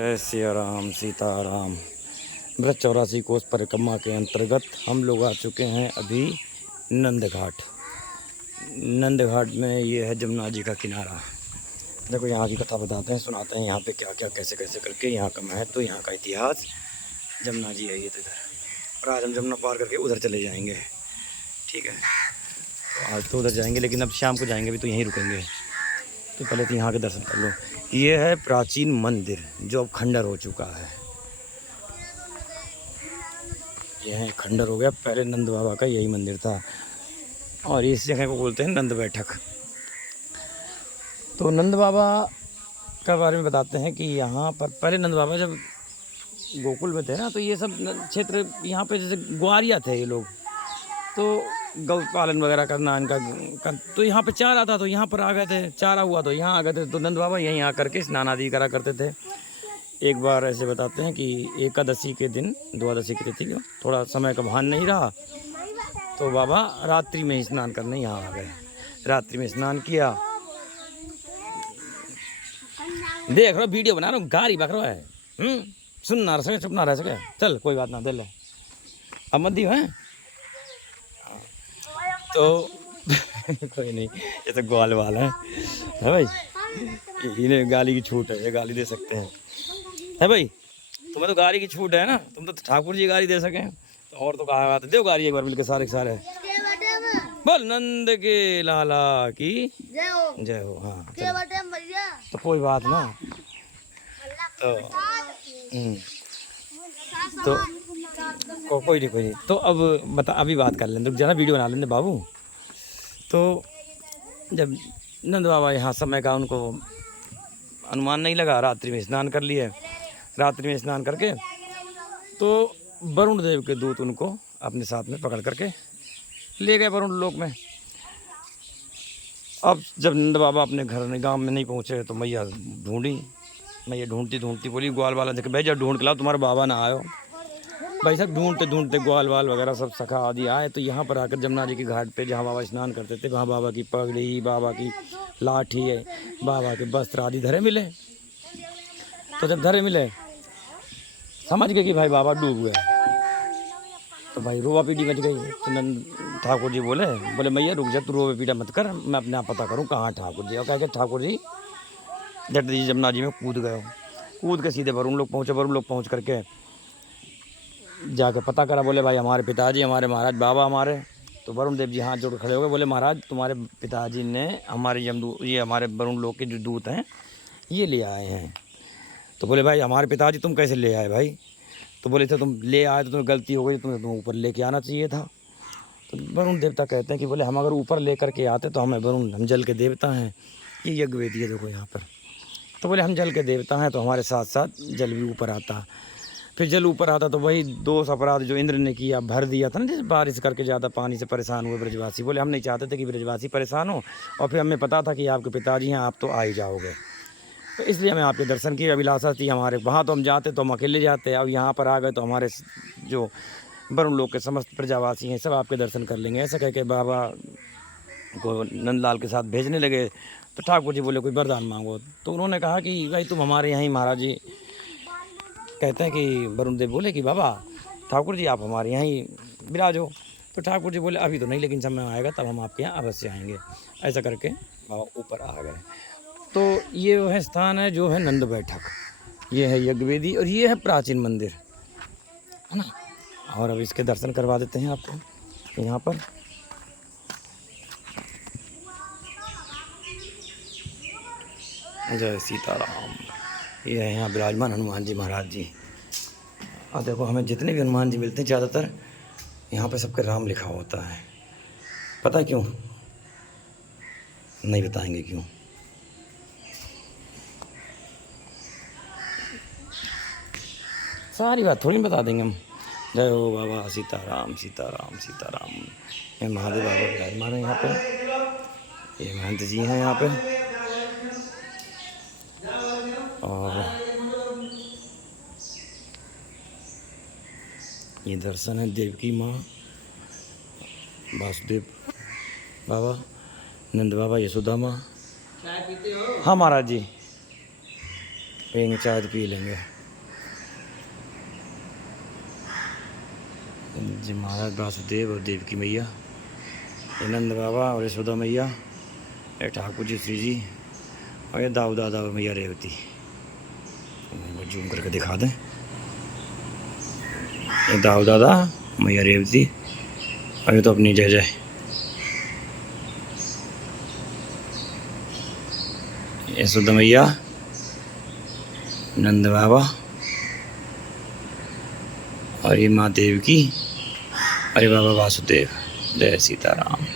जय सिया राम सीताराम। ब्रज 84 कोस परिक्रमा के अंतर्गत हम लोग आ चुके हैं अभी नंद घाट। नंद घाट में ये है जमुना जी का किनारा। देखो यहाँ की कथा बताते हैं, सुनाते हैं यहाँ पे क्या क्या कैसे कैसे करके यहाँ का महत्व, यहाँ का इतिहास। जमुना जी है ये तो इधर, और आज हम जमुना पार करके उधर चले जाएंगे। ठीक है, तो आज तो उधर जाएंगे लेकिन अब शाम को जाएंगे, भी तो यहीं रुकेंगे। तो पहले तो यहाँ के दर्शन कर लो। ये है प्राचीन मंदिर जो अब खंडर हो चुका है। यह है खंडर हो गया, पहले नंद बाबा का यही मंदिर था और इस जगह को बोलते हैं नंद बैठक। तो नंद बाबा के बारे में बताते हैं कि यहाँ पर पहले नंद बाबा जब गोकुल में थे ना, तो ये सब क्षेत्र यहाँ पे जैसे ग्वारिया थे ये लोग, तो गौ पालन वगैरह करना इनका तो यहाँ पे चारा था तो यहाँ पर आ गए थे, चारा हुआ तो यहाँ आ गए थे। तो नंद बाबा यहीं आ करके स्नान आदि करा करते थे। एक बार ऐसे बताते हैं कि एकादशी के दिन, द्वादशी की तिथि, थोड़ा समय का भान नहीं रहा तो बाबा रात्रि में ही स्नान करने यहाँ आ गए। रात्रि में स्नान किया। देख रहा वीडियो बना रहा हूँ, गाड़ी बक रहा है। सुन ना रह सके, चुप ना रह सके, चल कोई बात ना, दे ले अब मत दियो है तो कोई नहीं, ये तो ग्वाल वाल है भाई, इन्हें गाली की छूट है, ये गाली दे सकते हैं है भाई। तुम्हें तो गाली की छूट है ना, तुम तो ठाकुर जी गाली दे सकें तो और तो कहा बात है। दो गाली एक बार मिलकर सारे के सारे, बोल नंद के लाला की जय हो। हाँ तो कोई बात ना, तो कोई नहीं। तो अब बता, अभी बात कर लें, तो ज़रा वीडियो बना लेंगे बाबू। तो जब नंद बाबा यहाँ समय का उनको अनुमान नहीं लगा, रात्रि में स्नान कर लिए। रात्रि में स्नान करके तो वरुण देव के दूत उनको अपने साथ में पकड़ करके ले गए वरुण लोक में। अब जब नंद बाबा अपने घर में गांव में नहीं पहुँचे तो मैया ढूंढी। मैया ढूंढती ढूंढती बोली ग्वाल वाला देखे, भाई जब ढूंढ के लाओ, तुम्हारा बाबा ना आयो। भाई सब ढूंढते ढूंढते ग्वाल वाल वगैरह सब सखा आदि आए तो यहाँ पर आकर जमुना जी के घाट पे जहाँ बाबा स्नान करते थे, वहाँ बाबा की पगड़ी, बाबा की लाठी, बाबा के वस्त्र आदि धरे मिले। तो जब धरे मिले समझ गए कि भाई बाबा डूब गए, तो भाई रोवा पीटी मच गई। तो नंद ठाकुर जी बोले मैया रुक जा, तू रोवे पीटा मत कर, मैं अपने आप पता करूँ कहाँ ठाकुर जी। और कह के ठाकुर जी जट जी जमुना जी में कूद गए। कूद के सीधे वरुण लोग पहुँचे। वरुण लोग पहुँच करके जाके पता करा, बोले भाई हमारे पिताजी, हमारे महाराज बाबा हमारे। तो वरुण देव जी हाथ जोड़ खड़े हो गए, बोले महाराज तुम्हारे पिताजी ने हमारे ये हमारे वरुण लोक के जो दूत हैं ये ले आए हैं। तो बोले भाई हमारे पिताजी तुम कैसे ले आए भाई? तो बोले थे तुम ले आए तो तुम्हें गलती हो गई, तुम्हें ऊपर लेके आना चाहिए था। तो वरुण देवता कहते हैं कि बोले हम अगर ऊपर ले करके आते तो हमें वरुण, हम जल के देवता हैं, ये यज्ञ वेदी है देखो यहाँ पर। तो बोले हम जल के देवता हैं तो हमारे साथ साथ जल भी ऊपर आता। फिर जल ऊपर आता तो वही दोष अपराध जो इंद्र ने किया, भर दिया था ना, जैसे बारिश करके ज़्यादा पानी से परेशान हुए ब्रजवासी। बोले हम नहीं चाहते थे कि ब्रजवासी परेशान हो, और फिर हमें पता था कि आपके पिताजी हैं, आप तो आ ही जाओगे, तो इसलिए हमें आपके दर्शन की अभिलाषा थी हमारे। वहाँ तो हम जाते तो हम अकेले जाते, अब यहाँ पर आ गए तो हमारे जो वरुण लोक के समस्त प्रजावासी हैं सब आपके दर्शन कर लेंगे। ऐसा कह के बाबा को नंदलाल के साथ भेजने लगे। तो ठाकुर जी बोले कोई वरदान मांगो। तो उन्होंने कहा कि भाई तुम हमारे यहाँ ही महाराज जी कहते हैं कि वरुण देव बोले कि बाबा ठाकुर जी आप हमारे यहाँ ही विराजो। तो ठाकुर जी बोले अभी तो नहीं, लेकिन समय आएगा तब हम आपके यहाँ अवश्य आएंगे। ऐसा करके बाबा ऊपर आ गए। तो ये वह स्थान है जो है नंद बैठक, ये है यज्ञ वेदी और ये है प्राचीन मंदिर, है ना। और अब इसके दर्शन करवा देते हैं आपको यहाँ पर। जय सीताराम। ये है यहाँ विराजमान हनुमान जी महाराज जी। और देखो हमें जितने भी हनुमान जी मिलते हैं ज़्यादातर यहाँ पे सबके राम लिखा होता है। पता क्यों? नहीं बताएंगे क्यों। सारी बात थोड़ी बता देंगे हम। जय हो बाबा सीताराम सीताराम सीताराम। ये महादेव बाबा विराजमान है यहाँ पे, ये महंत जी हैं यहाँ पे। और ये दर्शन है देवकी माँ, वासुदेव बाबा, नंद बाबा, यशोदा माँ। हाँ महाराज जी। पियेंगे चाय तो पी लेंगे। जी महाराज वासुदेव और देवकी मैया, ये नंद बाबा और यशोदा मैया, ये ठाकुर जी श्री जी और ये दाऊ दादा मैया रेवती। जूम करके दिखा दें, ये दाऊ दादा मैया रेवती और ये तो अपनी जय जय। यशोदा मैया, नंद बाबा और ये माँ देवकी, अरे बाबा वासुदेव। जय सीताराम।